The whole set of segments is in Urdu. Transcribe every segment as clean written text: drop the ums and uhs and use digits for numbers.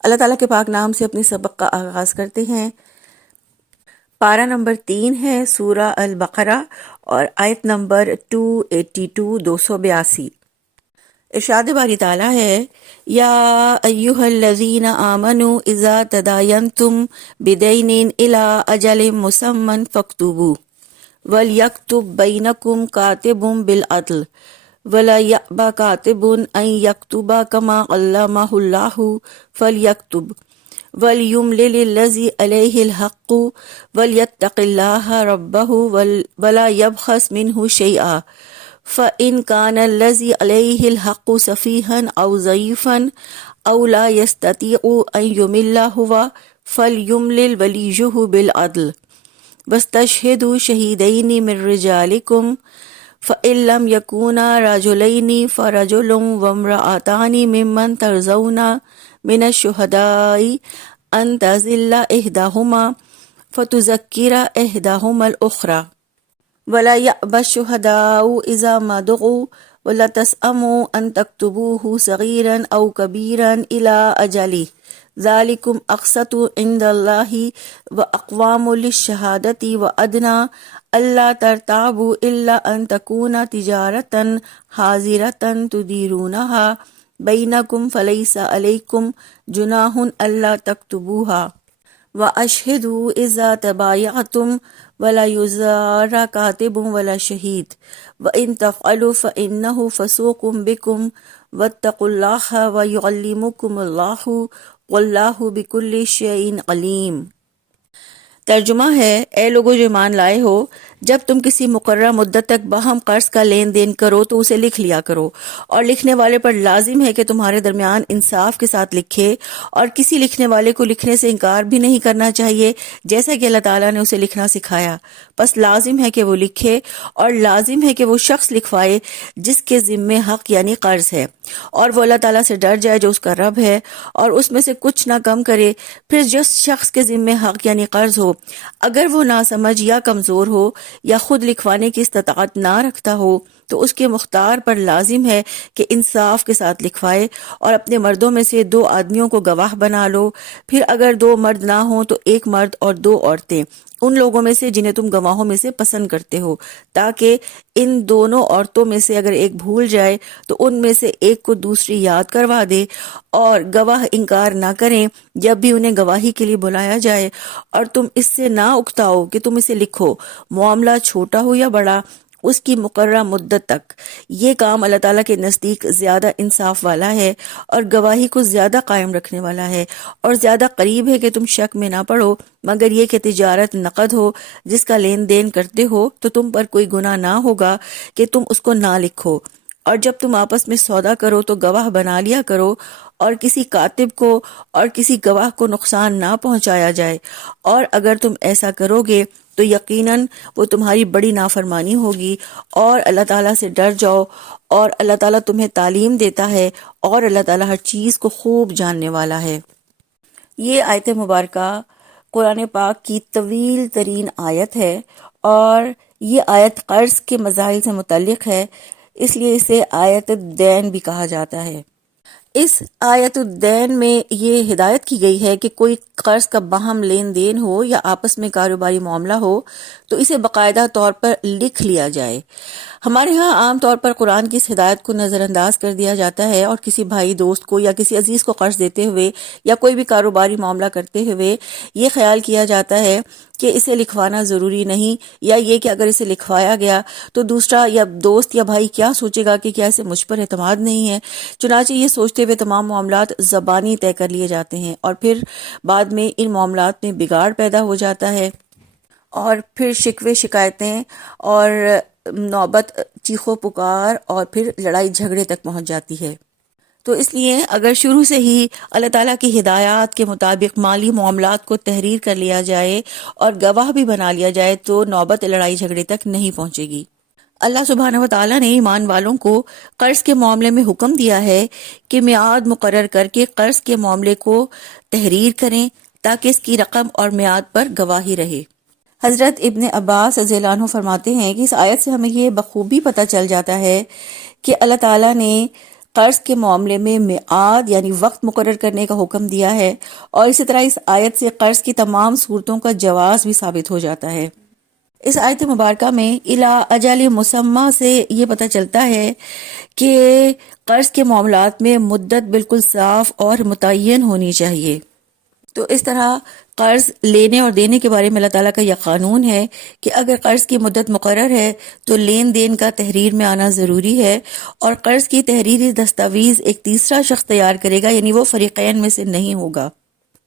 اللہ تعالیٰ کے پاک نام سے اپنے سبق کا آغاز کرتے ہیں۔ پارہ نمبر 3 ہے سورہ البقرہ اور آیت نمبر 282 282۔ ارشاد باری تعالیٰ ہے، یا ایہا الذین آمنوا اذا تداینتم بدین الی اجل مسمی فاکتبوہ وَلْيَكْتُبْ بَيْنَكُمْ كَاتِبٌ بِالْعَدْلِ وَلَا يَأْبَ كَاتِبٌ أَنْ يَكْتُبَ كَمَا عَلَّمَهُ اللَّهُ فَلْيَكْتُبْ وَلْيُمْلِلِ الَّذِي عَلَيْهِ الْحَقُّ وَلْيَتَّقِ اللَّهَ رَبَّهُ وَلَا يَبْخَسْ مِنْهُ شَيْئًا فَإِنْ كَانَ الَّذِي عَلَيْهِ الْحَقُّ سَفِيهًا أَوْ ضَعِيفًا أَوْ لَا يَسْتَطِيعُ أَنْ يُمِلَّ هُوَ فَلْيُمْلِلْ وَلِيُّهُ بِالْعَدْلِ وَاسْتَشْهِدُوا شَهِيدَيْنِ مِنْ رِجَالِكُمْ فَإِنْ لَمْ يَكُونَا رَجُلَيْنِ فَرَجُلٌ وَامْرَأَتَانِ مِمَّنْ تَرْضَوْنَ مِنَ الشُّهَدَاءِ أَنْ تَضِلَّ إِحْدَاهُمَا فَتُذَكِّرَ إِحْدَاهُمَا الْأُخْرَى وَلَا يَأْبَ الشُّهَدَاءُ إِذَا مَا دُعُوا وَلَا تَسْأَمُوا أَنْ تَكْتُبُوهُ صَغِيرًا أَوْ كَبِيرًا إِلَى أَجَلِهِ ذَلِكُمْ أَقْسَطُ عِنْدَ اللَّهِ وَأَقْوَامُ لِلشَّهَادَةِ وَأَدْنَىٰ أَلَّا تَرْتَابُوا إِلَّا أَنْ تَكُونَ تِجَارَةً حَاضِرَةً تُدِيرُونَهَا بَيْنَكُمْ فَلَيْسَ عَلَيْكُمْ جُنَاحٌ أَلَّا تَكْتُبُوهَا وَأَشْهِدُوا إِذَا تَبَايَعْتُمْ وَلَا يُضَارَّ كَاتِبٌ وَلَا شَهِيدٌ وَإِنْ تَفْعَلُوا فَإِنَّهُ فُسُوقٌ بِكُمْ وَاتَّقُوا اللَّهَ وَيُعَلِّمُكُمُ اللَّهُ وَاللَّهُ بِكُلِّ شَيْءٍ عَلِيمٌ۔ ترجمہ ہے، اے لوگو جو ایمان لائے ہو، جب تم کسی مقررہ مدت تک باہم قرض کا لین دین کرو تو اسے لکھ لیا کرو، اور لکھنے والے پر لازم ہے کہ تمہارے درمیان انصاف کے ساتھ لکھے، اور کسی لکھنے والے کو لکھنے سے انکار بھی نہیں کرنا چاہیے جیسا کہ اللہ تعالیٰ نے اسے لکھنا سکھایا۔ بس لازم ہے کہ وہ لکھے، اور لازم ہے کہ وہ شخص لکھوائے جس کے ذمے حق یعنی قرض ہے، اور وہ اللہ تعالیٰ سے ڈر جائے جو اس کا رب ہے، اور اس میں سے کچھ نہ کم کرے۔ پھر جس شخص کے ذمے حق یعنی قرض ہو، اگر وہ ناسمجھ یا کمزور ہو یا خود لکھوانے کی استطاعت نہ رکھتا ہو تو اس کے مختار پر لازم ہے کہ انصاف کے ساتھ لکھوائے، اور اپنے مردوں میں سے 2 آدمیوں کو گواہ بنا لو۔ پھر اگر 2 مرد نہ ہوں تو 1 مرد اور 2 عورتیں ان لوگوں میں سے جنہیں تم گواہوں میں سے پسند کرتے ہو، تاکہ ان دونوں عورتوں میں سے اگر ایک بھول جائے تو ان میں سے ایک کو دوسری یاد کروا دے، اور گواہ انکار نہ کریں جب بھی انہیں گواہی کے لیے بلایا جائے، اور تم اس سے نہ اکتاؤ کہ تم اسے لکھو، معاملہ چھوٹا ہو یا بڑا، اس کی مقررہ مدت تک۔ یہ کام اللہ تعالیٰ کے نزدیک زیادہ انصاف والا ہے، اور گواہی کو زیادہ قائم رکھنے والا ہے، اور زیادہ قریب ہے کہ تم شک میں نہ پڑو، مگر یہ کہ تجارت نقد ہو جس کا لین دین کرتے ہو تو تم پر کوئی گناہ نہ ہوگا کہ تم اس کو نہ لکھو۔ اور جب تم آپس میں سودا کرو تو گواہ بنا لیا کرو، اور کسی کاتب کو اور کسی گواہ کو نقصان نہ پہنچایا جائے، اور اگر تم ایسا کرو گے تو یقیناً وہ تمہاری بڑی نافرمانی ہوگی، اور اللہ تعالیٰ سے ڈر جاؤ، اور اللہ تعالیٰ تمہیں تعلیم دیتا ہے، اور اللہ تعالیٰ ہر چیز کو خوب جاننے والا ہے۔ یہ آیت مبارکہ قرآن پاک کی طویل ترین آیت ہے، اور یہ آیت قرض کے مسائل سے متعلق ہے، اس لیے اسے آیت الدین بھی کہا جاتا ہے۔ اس آیت الدین میں یہ ہدایت کی گئی ہے کہ کوئی قرض کا باہم لین دین ہو یا آپس میں کاروباری معاملہ ہو تو اسے باقاعدہ طور پر لکھ لیا جائے۔ ہمارے ہاں عام طور پر قرآن کی اس ہدایت کو نظر انداز کر دیا جاتا ہے، اور کسی بھائی دوست کو یا کسی عزیز کو قرض دیتے ہوئے یا کوئی بھی کاروباری معاملہ کرتے ہوئے یہ خیال کیا جاتا ہے کہ اسے لکھوانا ضروری نہیں، یا یہ کہ اگر اسے لکھوایا گیا تو دوسرا یا دوست یا بھائی کیا سوچے گا کہ کیا اسے مجھ پر اعتماد نہیں ہے۔ چنانچہ یہ سوچتے ہوئے تمام معاملات زبانی طے کر لیے جاتے ہیں، اور پھر بعد میں ان معاملات میں بگاڑ پیدا ہو جاتا ہے، اور پھر شکوے شکایتیں اور نوبت چیخو پکار اور پھر لڑائی جھگڑے تک پہنچ جاتی ہے۔ تو اس لیے اگر شروع سے ہی اللہ تعالیٰ کی ہدایات کے مطابق مالی معاملات کو تحریر کر لیا جائے اور گواہ بھی بنا لیا جائے تو نوبت لڑائی جھگڑے تک نہیں پہنچے گی۔ اللہ سبحانہ و تعالیٰ نے ایمان والوں کو قرض کے معاملے میں حکم دیا ہے کہ میعاد مقرر کر کے قرض کے معاملے کو تحریر کریں تاکہ اس کی رقم اور میعاد پر گواہی رہے۔ حضرت ابن عباس رضی اللہ عنہ فرماتے ہیں کہ اس آیت سے ہمیں یہ بخوبی پتہ چل جاتا ہے کہ اللہ تعالیٰ نے قرض کے معاملے میں میعاد یعنی وقت مقرر کرنے کا حکم دیا ہے، اور اسی طرح اس آیت سے قرض کی تمام صورتوں کا جواز بھی ثابت ہو جاتا ہے۔ اس آیت مبارکہ میں الی اجل مسمى سے یہ پتہ چلتا ہے کہ قرض کے معاملات میں مدت بالکل صاف اور متعین ہونی چاہیے۔ تو اس طرح قرض لینے اور دینے کے بارے میں اللہ تعالیٰ کا یہ قانون ہے کہ اگر قرض کی مدت مقرر ہے تو لین دین کا تحریر میں آنا ضروری ہے، اور قرض کی تحریری دستاویز ایک تیسرا شخص تیار کرے گا، یعنی وہ فریقین میں سے نہیں ہوگا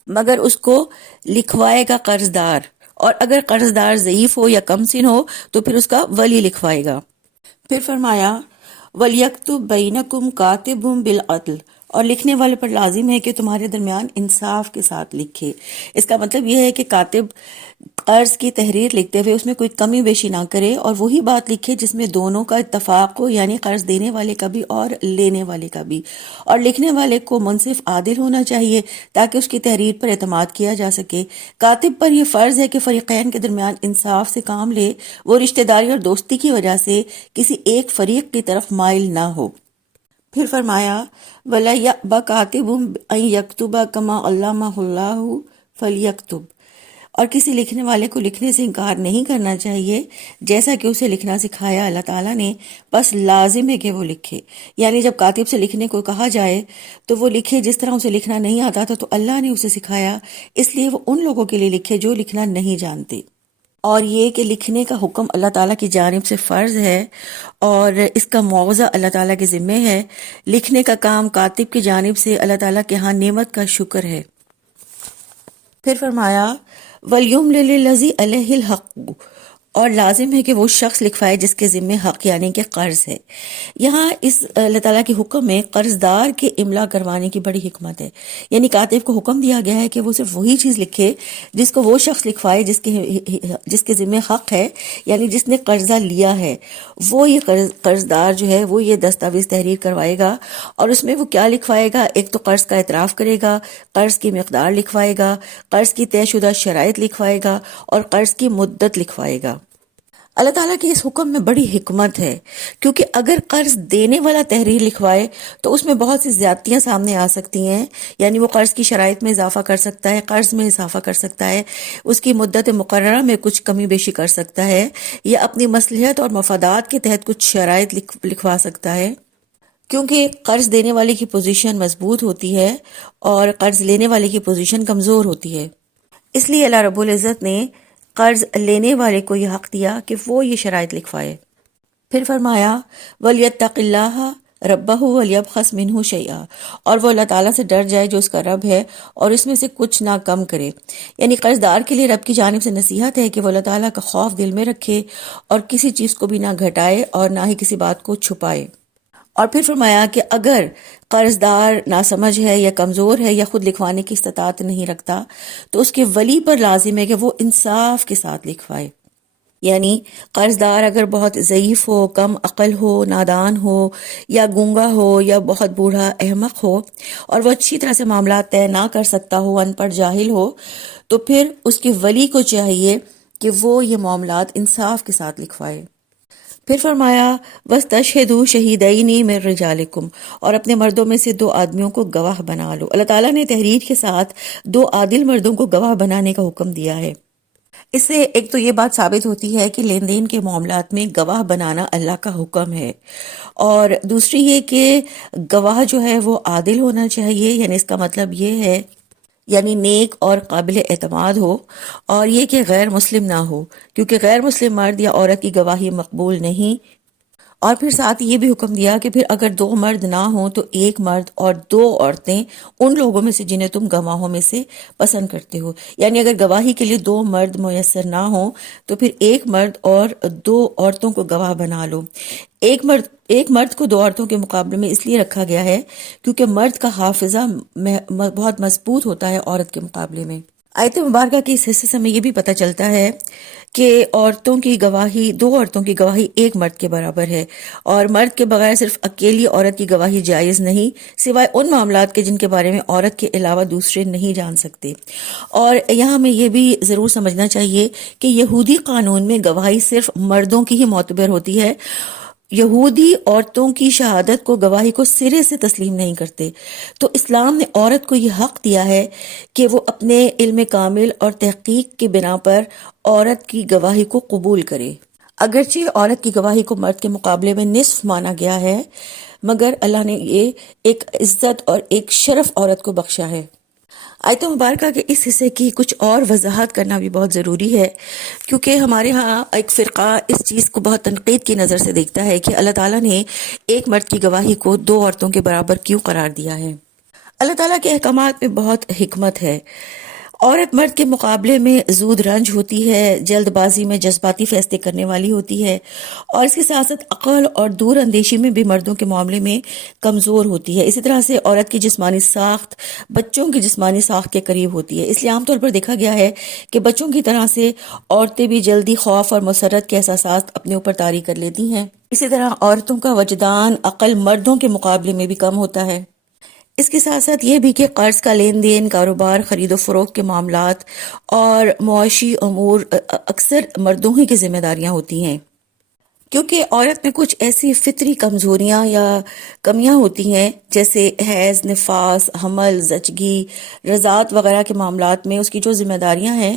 مگر اس کو لکھوائے گا قرض دار، اور اگر قرض دار ضعیف ہو یا کم سن ہو تو پھر اس کا ولی لکھوائے گا۔ پھر فرمایا وَلْيَكْتُبْ بَيْنَكُمْ كَاتِبٌ بِالْعَدْلِ، اور لکھنے والے پر لازم ہے کہ تمہارے درمیان انصاف کے ساتھ لکھے۔ اس کا مطلب یہ ہے کہ کاتب قرض کی تحریر لکھتے ہوئے اس میں کوئی کمی بیشی نہ کرے، اور وہی بات لکھے جس میں دونوں کا اتفاق ہو، یعنی قرض دینے والے کا بھی اور لینے والے کا بھی، اور لکھنے والے کو منصف عادل ہونا چاہیے تاکہ اس کی تحریر پر اعتماد کیا جا سکے۔ کاتب پر یہ فرض ہے کہ فریقین کے درمیان انصاف سے کام لے، وہ رشتہ داری اور دوستی کی وجہ سے کسی ایک فریق کی طرف مائل نہ ہو۔ پھر فرمایا وَلَا يَأْبَ كَاتِبٌ أَن يَكْتُبَ كَمَا عَلَّمَهُ اللَّهُ فَلْيَكْتُبْ، اور کسی لکھنے والے کو لکھنے سے انکار نہیں کرنا چاہیے جیسا کہ اسے لکھنا سکھایا اللہ تعالیٰ نے، بس لازم ہے کہ وہ لکھے۔ یعنی جب کاتب سے لکھنے کو کہا جائے تو وہ لکھے، جس طرح اسے لکھنا نہیں آتا تھا تو اللہ نے اسے سکھایا، اس لیے وہ ان لوگوں کے لیے لکھے جو لکھنا نہیں جانتے۔ اور یہ کہ لکھنے کا حکم اللہ تعالیٰ کی جانب سے فرض ہے اور اس کا معاوضہ اللہ تعالیٰ کے ذمے ہے۔ لکھنے کا کام کاتب کی جانب سے اللہ تعالیٰ کے ہاں نعمت کا شکر ہے۔ پھر فرمایا وَلْيُمْلِلِ الَّذِي عَلَيْهِ الْحَقُّ، اور لازم ہے کہ وہ شخص لکھوائے جس کے ذمے حق یعنی کہ قرض ہے۔ یہاں اس اللہ تعالیٰ کے حکم میں قرض دار کے املا کروانے کی بڑی حکمت ہے، یعنی کاتب کو حکم دیا گیا ہے کہ وہ صرف وہی چیز لکھے جس کو وہ شخص لکھوائے جس کے ذمے حق ہے، یعنی جس نے قرضہ لیا ہے، وہ یہ قرض دار جو ہے وہ یہ دستاویز تحریر کروائے گا، اور اس میں وہ کیا لکھوائے گا؟ ایک تو قرض کا اعتراف کرے گا، قرض کی مقدار لکھوائے گا، قرض کی طے شدہ شرائط لکھوائے گا، اور قرض کی مدت لکھوائے گا۔ اللہ تعالیٰ کی اس حکم میں بڑی حکمت ہے، کیونکہ اگر قرض دینے والا تحریر لکھوائے تو اس میں بہت سی زیادتیاں سامنے آ سکتی ہیں، یعنی وہ قرض کی شرائط میں اضافہ کر سکتا ہے، قرض میں اضافہ کر سکتا ہے، اس کی مدت مقررہ میں کچھ کمی بیشی کر سکتا ہے، یا اپنی مصلحت اور مفادات کے تحت کچھ شرائط لکھوا سکتا ہے، کیونکہ قرض دینے والے کی پوزیشن مضبوط ہوتی ہے اور قرض لینے والے کی پوزیشن کمزور ہوتی ہے۔ اس لیے اللہ رب العزت نے قرض لینے والے کو یہ حق دیا کہ وہ یہ شرائط لکھوائے۔ پھر فرمایا وَلْيَتَّقِ اللَّهَ رَبَّهُ وَلْيَبْخَسْ مِنْهُ شَيْئًا، اور وہ اللہ تعالیٰ سے ڈر جائے جو اس کا رب ہے اور اس میں سے کچھ نہ کم کرے۔ یعنی قرض دار کے لیے رب کی جانب سے نصیحت ہے کہ وہ اللہ تعالیٰ کا خوف دل میں رکھے اور کسی چیز کو بھی نہ گھٹائے اور نہ ہی کسی بات کو چھپائے۔ اور پھر فرمایا کہ اگر قرض دار ناسمجھ ہے یا کمزور ہے یا خود لکھوانے کی استطاعت نہیں رکھتا تو اس کے ولی پر لازم ہے کہ وہ انصاف کے ساتھ لکھوائے۔ یعنی قرض دار اگر بہت ضعیف ہو، کم عقل ہو، نادان ہو، یا گونگا ہو، یا بہت بوڑھا احمق ہو، اور وہ اچھی طرح سے معاملات طے نہ کر سکتا ہو، ان پڑھ جاہل ہو، تو پھر اس کے ولی کو چاہیے کہ وہ یہ معاملات انصاف کے ساتھ لکھوائے۔ پھر فرمایا وَاسْتَشْهِدُوا شَهِيدَيْنِ مِن رِجَالِكُمْ، اور اپنے مردوں میں سے 2 آدمیوں کو گواہ بنا لو۔ اللہ تعالیٰ نے تحریر کے ساتھ 2 عادل مردوں کو گواہ بنانے کا حکم دیا ہے۔ اس سے ایک تو یہ بات ثابت ہوتی ہے کہ لین دین کے معاملات میں گواہ بنانا اللہ کا حکم ہے، اور دوسری یہ کہ گواہ جو ہے وہ عادل ہونا چاہیے، یعنی اس کا مطلب یہ ہے یعنی نیک اور قابل اعتماد ہو، اور یہ کہ غیر مسلم نہ ہو، کیونکہ غیر مسلم مرد یا عورت کی گواہی مقبول نہیں۔ اور پھر ساتھ یہ بھی حکم دیا کہ پھر اگر 2 مرد نہ ہوں تو 1 مرد اور 2 عورتیں ان لوگوں میں سے جنہیں تم گواہوں میں سے پسند کرتے ہو۔ یعنی اگر گواہی کے لیے 2 مرد میسر نہ ہوں تو پھر 1 مرد اور 2 عورتوں کو گواہ بنا لو۔ ایک مرد کو 2 عورتوں کے مقابلے میں اس لیے رکھا گیا ہے کیونکہ مرد کا حافظہ بہت مضبوط ہوتا ہے عورت کے مقابلے میں۔ آیت مبارکہ کے اس حصے سے ہمیں یہ بھی پتہ چلتا ہے کہ 2 عورتوں کی گواہی 1 مرد کے برابر ہے، اور مرد کے بغیر صرف اکیلی عورت کی گواہی جائز نہیں، سوائے ان معاملات کے جن کے بارے میں عورت کے علاوہ دوسرے نہیں جان سکتے۔ اور یہاں ہمیں یہ بھی ضرور سمجھنا چاہیے کہ یہودی قانون میں گواہی صرف مردوں کی ہی معتبر ہوتی ہے، یہودی عورتوں کی شہادت کو، گواہی کو سرے سے تسلیم نہیں کرتے، تو اسلام نے عورت کو یہ حق دیا ہے کہ وہ اپنے علم کامل اور تحقیق کی بنا پر عورت کی گواہی کو قبول کرے۔ اگرچہ عورت کی گواہی کو مرد کے مقابلے میں نصف مانا گیا ہے، مگر اللہ نے یہ ایک عزت اور ایک شرف عورت کو بخشا ہے۔ آیت مبارکہ کے اس حصے کی کچھ اور وضاحت کرنا بھی بہت ضروری ہے، کیونکہ ہمارے ہاں ایک فرقہ اس چیز کو بہت تنقید کی نظر سے دیکھتا ہے کہ اللہ تعالیٰ نے ایک مرد کی گواہی کو دو عورتوں کے برابر کیوں قرار دیا ہے۔ اللہ تعالیٰ کے احکامات میں بہت حکمت ہے۔ عورت مرد کے مقابلے میں زود رنج ہوتی ہے، جلد بازی میں جذباتی فیصلے کرنے والی ہوتی ہے، اور اس کے ساتھ ساتھ عقل اور دور اندیشی میں بھی مردوں کے معاملے میں کمزور ہوتی ہے۔ اسی طرح سے عورت کی جسمانی ساخت بچوں کی جسمانی ساخت کے قریب ہوتی ہے، اس لیے عام طور پر دیکھا گیا ہے کہ بچوں کی طرح سے عورتیں بھی جلدی خوف اور مسرت کے احساسات اپنے اوپر طاری کر لیتی ہیں۔ اسی طرح عورتوں کا وجدان عقل مردوں کے مقابلے میں بھی کم ہوتا ہے۔ اس کے ساتھ ساتھ یہ بھی کہ قرض کا لین دین، کاروبار، خرید و فروخت کے معاملات اور معاشی امور اکثر مردوں ہی کی ذمہ داریاں ہوتی ہیں، کیونکہ عورت میں کچھ ایسی فطری کمزوریاں یا کمیاں ہوتی ہیں، جیسے حیض، نفاس، حمل، زچگی، رضاعت وغیرہ کے معاملات میں اس کی جو ذمہ داریاں ہیں،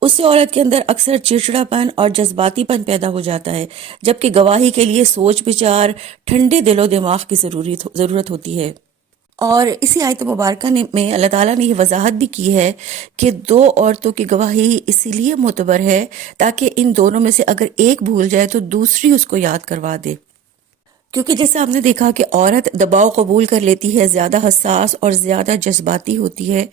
اس سے عورت کے اندر اکثر چڑچڑا پن اور جذباتی پن پیدا ہو جاتا ہے، جبکہ گواہی کے لیے سوچ بچار، ٹھنڈے دل و دماغ کی ضرورت ہوتی ہے۔ اور اسی آیت مبارکہ میں اللہ تعالیٰ نے یہ وضاحت بھی کی ہے کہ دو عورتوں کی گواہی اسی لیے معتبر ہے تاکہ ان دونوں میں سے اگر ایک بھول جائے تو دوسری اس کو یاد کروا دے، کیونکہ جیسے آپ نے دیکھا کہ عورت دباؤ قبول کر لیتی ہے، زیادہ حساس اور زیادہ جذباتی ہوتی ہے،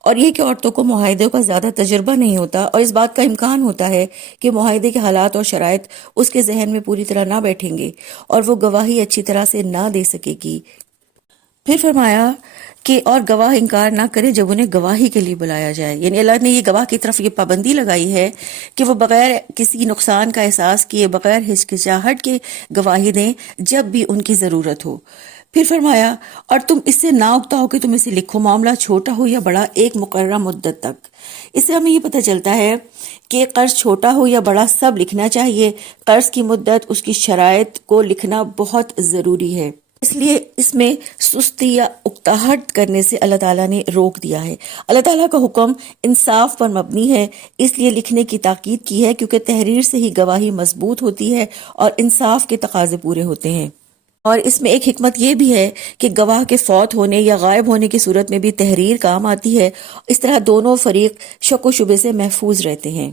اور یہ کہ عورتوں کو معاہدوں کا زیادہ تجربہ نہیں ہوتا، اور اس بات کا امکان ہوتا ہے کہ معاہدے کے حالات اور شرائط اس کے ذہن میں پوری طرح نہ بیٹھیں گے اور وہ گواہی اچھی طرح سے نہ دے سکے گی۔ پھر فرمایا کہ اور گواہ انکار نہ کرے جب انہیں گواہی کے لیے بلایا جائے، یعنی اللہ نے یہ گواہ کی طرف یہ پابندی لگائی ہے کہ وہ بغیر کسی نقصان کا احساس کیے، بغیر ہچکچاہٹ کے گواہی دیں جب بھی ان کی ضرورت ہو۔ پھر فرمایا اور تم اس سے نہ اکتاؤ کہ تم اسے لکھو، معاملہ چھوٹا ہو یا بڑا، ایک مقررہ مدت تک۔ اس سے ہمیں یہ پتہ چلتا ہے کہ قرض چھوٹا ہو یا بڑا سب لکھنا چاہیے، قرض کی مدت، اس کی شرائط کو لکھنا بہت ضروری ہے۔ اس لیے اس میں سستی یا اکتاہٹ کرنے سے اللہ تعالیٰ نے روک دیا ہے۔ اللہ تعالیٰ کا حکم انصاف پر مبنی ہے، اس لیے لکھنے کی تاکید کی ہے، کیونکہ تحریر سے ہی گواہی مضبوط ہوتی ہے اور انصاف کے تقاضے پورے ہوتے ہیں۔ اور اس میں ایک حکمت یہ بھی ہے کہ گواہ کے فوت ہونے یا غائب ہونے کی صورت میں بھی تحریر کام آتی ہے، اس طرح دونوں فریق شک و شبے سے محفوظ رہتے ہیں۔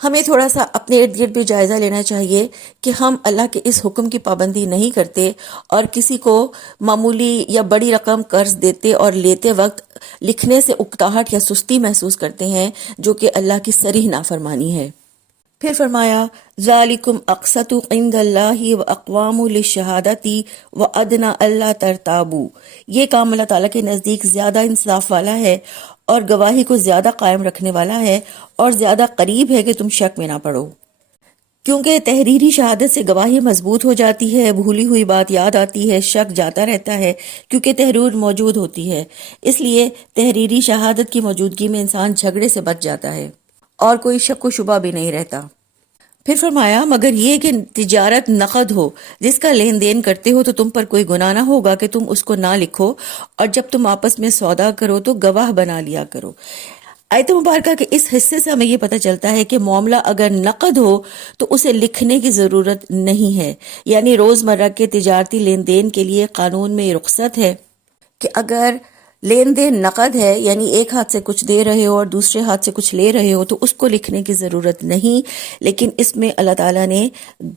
ہمیں تھوڑا سا اپنے ارد گرد بھی جائزہ لینا چاہیے کہ ہم اللہ کے اس حکم کی پابندی نہیں کرتے اور کسی کو معمولی یا بڑی رقم قرض دیتے اور لیتے وقت لکھنے سے اکتاہٹ یا سستی محسوس کرتے ہیں، جو کہ اللہ کی صریح نافرمانی ہے۔ پھر فرمایا ذالکم اقسط عند اللہ واقوام للشہادۃ وادنی اللہ ترتابوا، یہ کام اللہ تعالیٰ کے نزدیک زیادہ انصاف والا ہے اور گواہی کو زیادہ قائم رکھنے والا ہے اور زیادہ قریب ہے کہ تم شک میں نہ پڑو، کیونکہ تحریری شہادت سے گواہی مضبوط ہو جاتی ہے، بھولی ہوئی بات یاد آتی ہے، شک جاتا رہتا ہے کیونکہ تحریر موجود ہوتی ہے، اس لیے تحریری شہادت کی موجودگی میں انسان جھگڑے سے بچ جاتا ہے اور کوئی شک و شبہ بھی نہیں رہتا۔ پھر فرمایا مگر یہ کہ تجارت نقد ہو جس کا لین دین کرتے ہو تو تم پر کوئی گناہ نہ ہوگا کہ تم اس کو نہ لکھو، اور جب تم آپس میں سودا کرو تو گواہ بنا لیا کرو۔ آیت مبارکہ کے اس حصے سے ہمیں یہ پتہ چلتا ہے کہ معاملہ اگر نقد ہو تو اسے لکھنے کی ضرورت نہیں ہے، یعنی روزمرہ کے تجارتی لین دین کے لیے قانون میں یہ رخصت ہے کہ اگر لین دین نقد ہے، یعنی ایک ہاتھ سے کچھ دے رہے ہو اور دوسرے ہاتھ سے کچھ لے رہے ہو، تو اس کو لکھنے کی ضرورت نہیں، لیکن اس میں اللہ تعالیٰ نے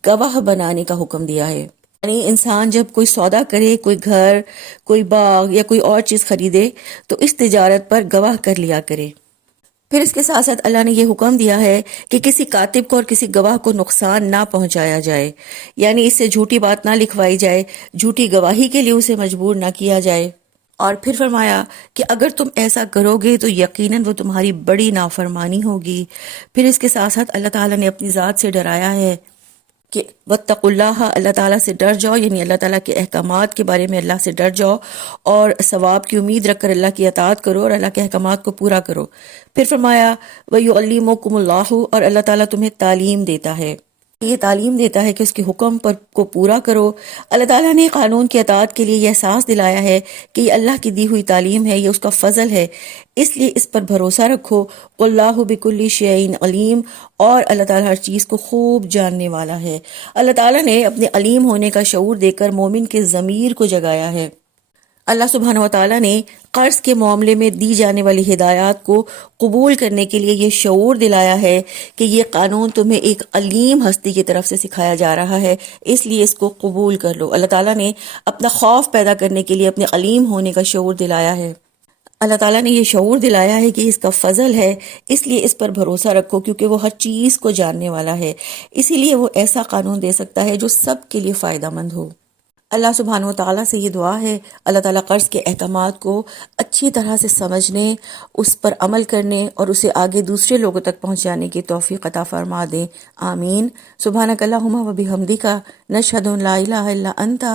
گواہ بنانے کا حکم دیا ہے۔ یعنی انسان جب کوئی سودا کرے، کوئی گھر، کوئی باغ یا کوئی اور چیز خریدے تو اس تجارت پر گواہ کر لیا کرے۔ پھر اس کے ساتھ ساتھ اللہ نے یہ حکم دیا ہے کہ کسی کاتب کو اور کسی گواہ کو نقصان نہ پہنچایا جائے، یعنی اس سے جھوٹی بات نہ لکھوائی جائے، جھوٹی گواہی کے لیے اسے مجبور نہ کیا جائے۔ اور پھر فرمایا کہ اگر تم ایسا کرو گے تو یقیناً وہ تمہاری بڑی نافرمانی ہوگی۔ پھر اس کے ساتھ ساتھ اللہ تعالیٰ نے اپنی ذات سے ڈرایا ہے کہ واتقوا اللہ، اللہ تعالیٰ سے ڈر جاؤ، یعنی اللہ تعالیٰ کے احکامات کے بارے میں اللہ سے ڈر جاؤ اور ثواب کی امید رکھ کر اللہ کی اطاعت کرو اور اللہ کے احکامات کو پورا کرو۔ پھر فرمایا وَيُعَلِّمُكُمُ اللَّهُ، اور اللہ تعالیٰ تمہیں تعلیم دیتا ہے۔ یہ تعلیم دیتا ہے کہ اس کے حکم پر کو پورا کرو۔ اللہ تعالیٰ نے قانون کی اطاعت کے لیے یہ احساس دلایا ہے کہ یہ اللہ کی دی ہوئی تعلیم ہے، یہ اس کا فضل ہے، اس لیے اس پر بھروسہ رکھو۔ اللہ بکل شیء علیم، اور اللہ تعالیٰ ہر چیز کو خوب جاننے والا ہے۔ اللہ تعالیٰ نے اپنے علیم ہونے کا شعور دے کر مومن کے ضمیر کو جگایا ہے۔ اللہ سبحانہ و تعالیٰ نے قرض کے معاملے میں دی جانے والی ہدایات کو قبول کرنے کے لیے یہ شعور دلایا ہے کہ یہ قانون تمہیں ایک علیم ہستی کی طرف سے سکھایا جا رہا ہے، اس لیے اس کو قبول کر لو۔ اللہ تعالیٰ نے اپنا خوف پیدا کرنے کے لیے اپنے علیم ہونے کا شعور دلایا ہے۔ اللہ تعالیٰ نے یہ شعور دلایا ہے کہ اس کا فضل ہے، اس لیے اس پر بھروسہ رکھو، کیونکہ وہ ہر چیز کو جاننے والا ہے، اسی لیے وہ ایسا قانون دے سکتا ہے جو سب کے لیے فائدہ مند ہو۔ اللہ سبحانہ و تعالیٰ سے یہ دعا ہے، اللہ تعالیٰ قرض کے احکامات کو اچھی طرح سے سمجھنے، اس پر عمل کرنے اور اسے آگے دوسرے لوگوں تک پہنچانے کی توفیق عطا فرما دیں، آمین۔ سبحانک اللہم و بحمدک، نشہد ان لا الہ الا انت،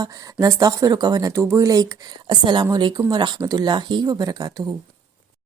نستغفرک و نتوب الیک۔ السلام علیکم و رحمۃ اللہ وبرکاتہ۔